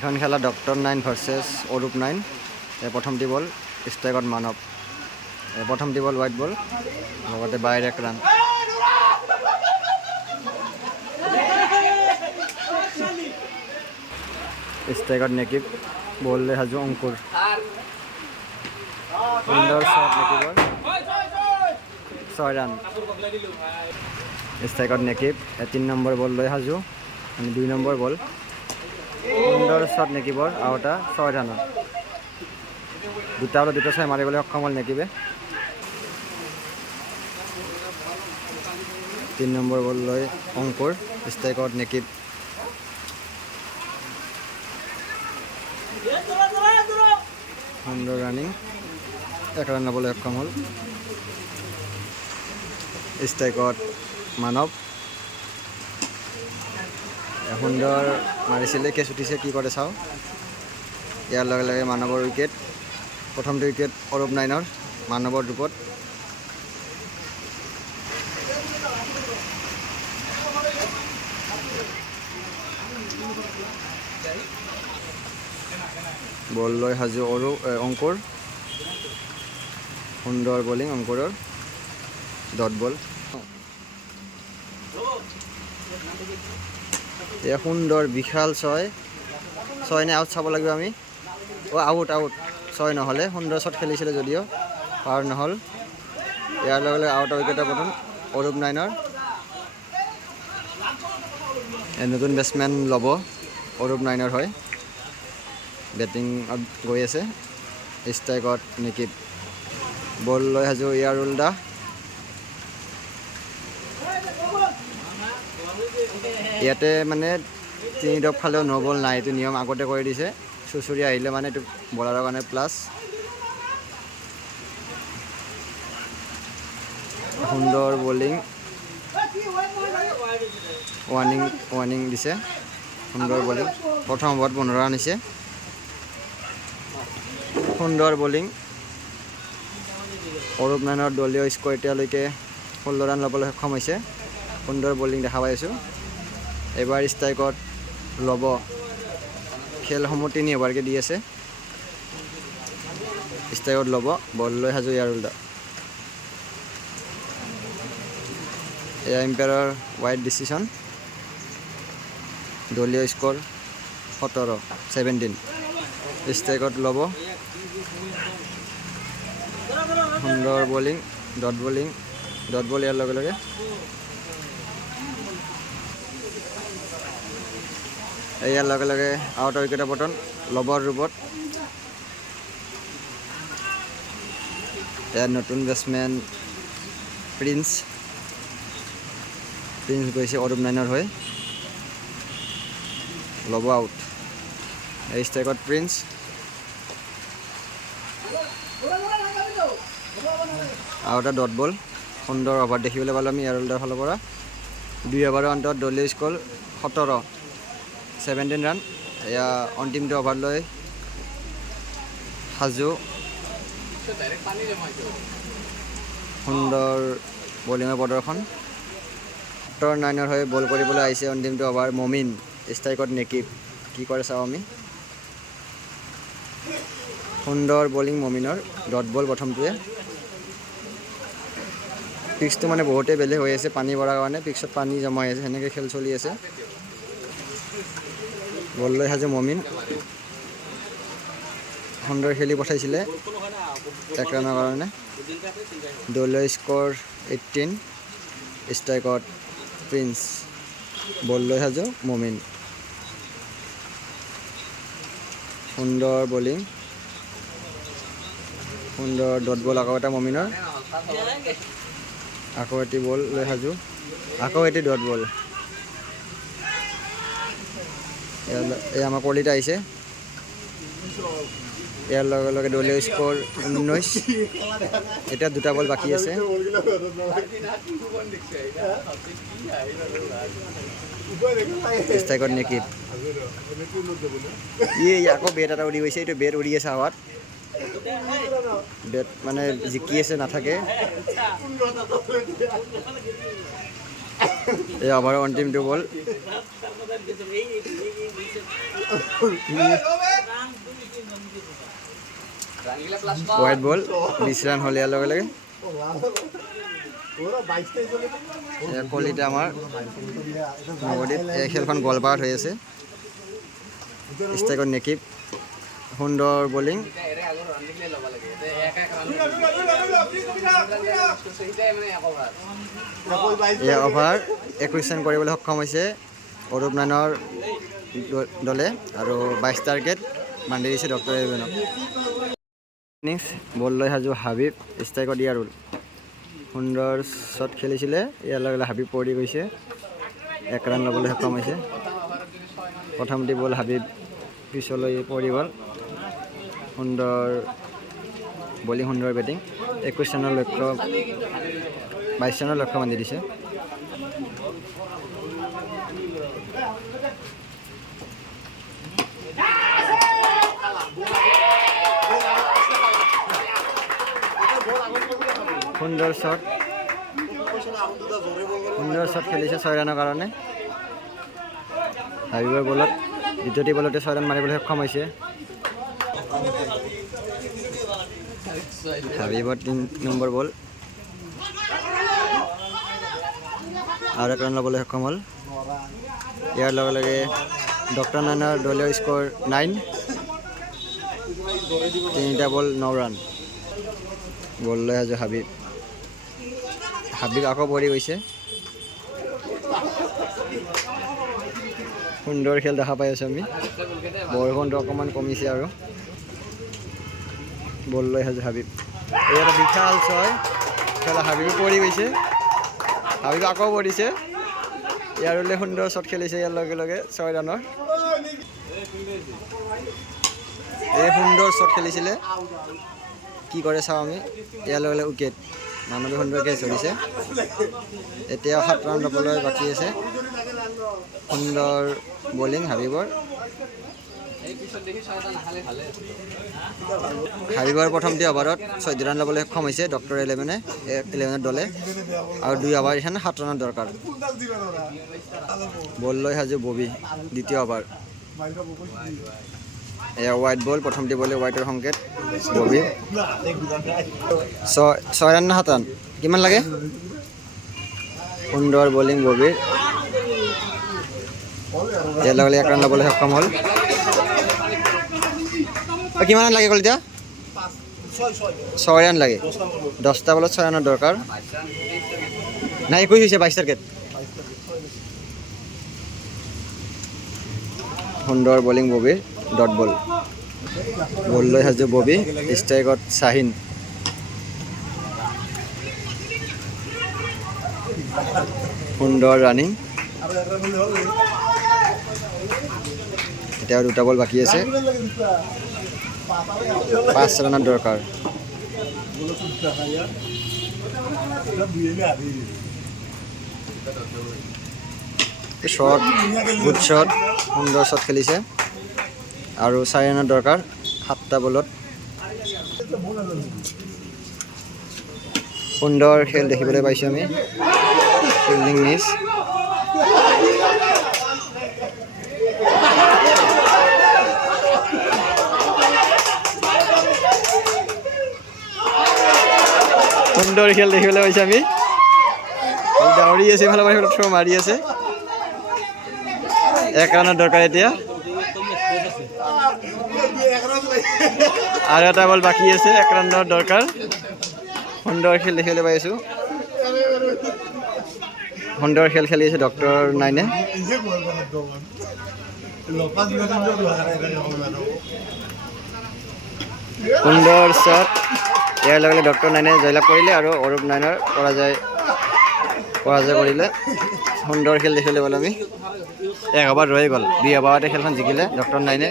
এখন খেলা doctor 9 versus Arup 9। প্ৰথমটি বল ষ্ট্ৰাইকত মানৱ, প্ৰথমটি বল হোৱাইট বল, লগতে 1 ৰান। ষ্ট্ৰাইকত নেকিব, বল লৈ সাজু অংকুৰ, সুন্দৰ শ্বট নেকিবৰ, 6 ৰান। ষ্ট্ৰাইকত নেকিব, 3 নম্বৰ বল লৈ সাজু, 2 নম্বৰ বল, সুন্দৰ শ্বট নেকিবৰ, আউট, 6 ৰানত। দুটা 6 মাৰিবলৈ সক্ষম হ'ল নেকিবে। 3 নম্বৰ বল লৈ অংকুৰ, ষ্ট্ৰাইকত নেকিব, সুন্দৰ ৰানিং, 1 ৰান ল'বলৈ সক্ষম হ'ল। ষ্ট্ৰাইকত মানৱ, সুন্দৰ মাৰিছিলে, কেচ উঠিছে, কি কৰে চাওঁ। ইয়াৰ লগে লগে মানৱৰ উইকেট, প্ৰথমটো উইকেট অৰূপ 9-ৰ, মানৱৰ ৰূপত। বল লৈ সাজু অংকুৰ, সুন্দৰ বলিং অংকুৰৰ, ডট বল। এয়া সুন্দৰ বিশাল 6 নে আউট চাব লাগিব আমি। আউট 6 নহ'লে, সুন্দৰ শ্বট খেলিছিলে যদিও পাৰ নহ'ল। ইয়াৰ লগে লগে আউট উইকেটৰ প্ৰথম অৰূপ 9-ৰ। নতুন বেটছমেন ল'ব, অৰূপ 9-ৰ হয়, বেটিঙত গৈ আছে। ষ্ট্ৰাইকত নেকিব, বল লৈ সাজু ইয়াৰুল দাস, ইয়াতে মানে 3 ডপ খালেও ন' বল নাই, এইটো নিয়ম আগতে কৰি দিছে। চুচুৰি আহিলে মানে এইটো বলাৰৰ কাৰণে প্লাছ। সুন্দৰ বলিং, ৱাৰ্ণিং দিছে, সুন্দৰ বলিং, প্ৰথম অভাৰত 15 ৰান হৈছে। সুন্দৰ বলিং, অৰূপ 9-ৰ দলীয় স্ক'ৰ এতিয়ালৈকে 16 ৰান ল'বলৈ সক্ষম হৈছে। সুন্দৰ বলিং দেখা পাই আছোঁ। এইবাৰ ষ্ট্ৰাইকত ল'ব, খেলসমূহ 3 অভাৰকৈ দি আছে। ষ্ট্ৰাইকত ল'ব, বল লৈ সাজু ইয়াৰুল দাস। এয়া এম্পায়াৰৰ ৱাইড ডিচিশ্যন, দলীয় স্ক'ৰ 17। ষ্ট্ৰাইকত ল'ব, সুন্দৰ বলিং, ডট বল ইয়াৰ লগে লগে। ইয়াৰ লগে লগে আউট উইকেটৰ পতন ল'বৰ ৰূপত। ইয়াত নতুন বেটছমেন প্ৰিন্স গৈছে, অৰূপ 9-ৰ হৈ, ল'ব আউট। এই ষ্ট্ৰাইকত প্ৰিন্স, আউট, ডট বল। সুন্দৰ অভাৰ দেখিবলৈ পালোঁ আমি ইয়াৰুল দাৰ ফালৰ পৰা। 2 অভাৰৰ অন্তত দলীয় স্ক'ৰ 17 ৰান। এয়া অন্তিমটো অভাৰ লৈ সাজু, সুন্দৰ বলিঙৰ প্ৰদৰ্শন। ডক্টৰ 9-ৰ হৈ বল কৰিবলৈ আহিছে অন্তিমটো অভাৰ মমিন। ষ্ট্ৰাইকত নেকিব, কি কৰে চাওঁ আমি। সুন্দৰ বলিং মমিনৰ, ডট বল প্ৰথমটোৱে। পিচটো মানে বহুতেই বেলেগ হৈ আছে, পানী পৰাৰ কাৰণে পিচত পানী জমা হৈ আছে, সেনেকৈ খেল চলি আছে। বল লৈ সাজু মমিন, সুন্দৰ খেলি পঠাইছিলে 1 ৰানৰ কাৰণে। দলীয় স্ক'ৰ 18। ষ্ট্ৰাইকত প্ৰিন্স, বল লৈ সাজু মমিন, সুন্দৰ বলিং, সুন্দৰ ডট বল, আকৌ এটা মমিনৰ, আকৌ এটি বল লৈ সাজু, আকৌ এটি ডট বল। এই আমাৰ কলিতা আহিছে। ইয়াৰ লগে লগে দলীয় স্ক'ৰ 19। এতিয়া 2টা বল বাকী আছে। ষ্ট্ৰাইকত নেকিব, আকৌ বেট এটা উৰি গৈছে, এইটো বেট উৰি আছে হাৱাত, বেট মানে জিকি আছে, নাথাকে। এই অভাৰৰ অন্তিমটো বল, হোৱাইট বল 20 ৰান হ'ল ইয়াৰ লগে লগে। কলিতা আমাৰ নৱদ্বীপ। এই খেলখন গোৱালপাৰাত হৈ আছে। ষ্ট্ৰাইকত নেকিব। সুন্দৰ বলিং। এই অভাৰ 21 ৰান কৰিবলৈ সক্ষম হৈছে অৰূপ নাইনৰ দলে আৰু 22 টাৰ্গেট বান্ধি দিছে ডক্টৰ এলেভেনক। ইনিংছ বল লৈ সাজু হাবিব। ষ্ট্ৰাইকত ইয়াৰুল। সুন্দৰ শ্বট খেলিছিলে, ইয়াৰ লগে লগে হাবিব পৰি গৈছে। 1 ৰান ল'বলৈ সক্ষম হৈছে। প্ৰথমটি বল হাবিব পিছলৈ পৰি গ'ল। সুন্দৰ বলিং, সুন্দৰ বেটিং। 21 ৰানৰ লক্ষ্য, 22 ৰানৰ লক্ষ্য বান্ধি দিছে। সুন্দৰ শ্বট, সুন্দৰ শ্বট খেলিছে 6 ৰানৰ কাৰণে। হাবিবৰ বলত দ্বিতীয়টি বলতে 6 ৰান মাৰিবলৈ সক্ষম হৈছে। হাবিবৰ 3 নম্বৰ বল আৰু 1 ৰান ল'বলৈ সক্ষম হ'ল। ইয়াৰ লগে লগে ডক্টৰ নাইনৰ দলীয় স্ক'ৰ 9। 3টা বল 9 ৰান। বল লৈ সাজু হাবিব। হাবিব আকৌ পৰি গৈছে। সুন্দৰ খেল দেখা পাই আছোঁ আমি। বৰষুণটো অকণমান কমিছে আৰু। বল লৈ সাজু হাবিব। এই এটা বিশাল 6 খেলা। হাবিবে পৰি গৈছে। হাবিব আকৌ পৰিছে। ইয়াৰুলে সুন্দৰ শ্বট খেলিছে ইয়াৰ লগে লগে 6 ৰানৰ। এই সুন্দৰ শ্বট খেলিছিলে, কি কৰে চাওঁ আমি। ইয়াৰ লগে লগে উইকেট। মানৱে সুন্দৰ কেচ ধৰিছে। এতিয়া 7 ৰান ল'বলৈ বাকী আছে। সুন্দৰ বলিং হাবিবৰ। হাবিবৰ প্ৰথমটি অভাৰত 14 ৰান ল'বলৈ সক্ষম হৈছে ডক্টৰ এলেভেনৰ দলে আৰু 2 অভাৰ এখানে 7 ৰানৰ দৰকাৰ। বল লৈ সাজু ববি। দ্বিতীয় অভাৰ। এয়া হোৱাইট বল। প্ৰথমটি বলে হোৱাইটৰ সংকেত। ববি 6 ৰান না 7 ৰান কিমান লাগে? সুন্দৰ বলিং ববিৰ। ইয়াৰ লগে লগে 1 ৰান ল'বলৈ সক্ষম হ'ল। কিমান ৰান লাগে কলিতা? 6 ৰান লাগে। 10টা বলত 6 ৰানৰ দৰকাৰ। নাই 21 হৈছে 22 টাৰ্গেট। সুন্দৰ বলিং ববিৰ। Dot ball. বল লৈ সাজু ববি। ষ্ট্ৰাইকত শ্বাহিন। সুন্দৰ ৰানিং। এতিয়া 2টা বল বাকী আছে। 5 ৰানৰ দৰকাৰ। Shot, good shot. সুন্দৰ শ্বট খেলিছে আৰু 4 ৰানৰ দৰকাৰ 7টা বলত। সুন্দৰ খেল দেখিবলৈ পাইছোঁ আমি। Fielding miss. সুন্দৰ খেল দেখিবলৈ পাইছোঁ আমি। দাউৰি আছে, ইফালে থ্ৰ' মাৰি আছে। 1 ৰানৰ দৰকাৰ এতিয়া। আৰু 1টা বল বাকী আছে। 1 ৰানৰ দৰকাৰ। সুন্দৰ খেল দেখিবলৈ পাই আছোঁ। সুন্দৰ খেল খেলি আছে ডক্টৰ নাইনে। সুন্দৰ শ্বট। ইয়াৰ লগে লগে ডক্টৰ নাইনে জয়লাভ কৰিলে আৰু অৰূপ নাইনৰ পৰাজয় কৰিলে। সুন্দৰ খেল দেখিবলৈ পালোঁ আমি। 1 অভাৰ ৰৈ গ'ল। 2 অভাৰতে খেলখন জিকিলে ডক্টৰ নাইনে।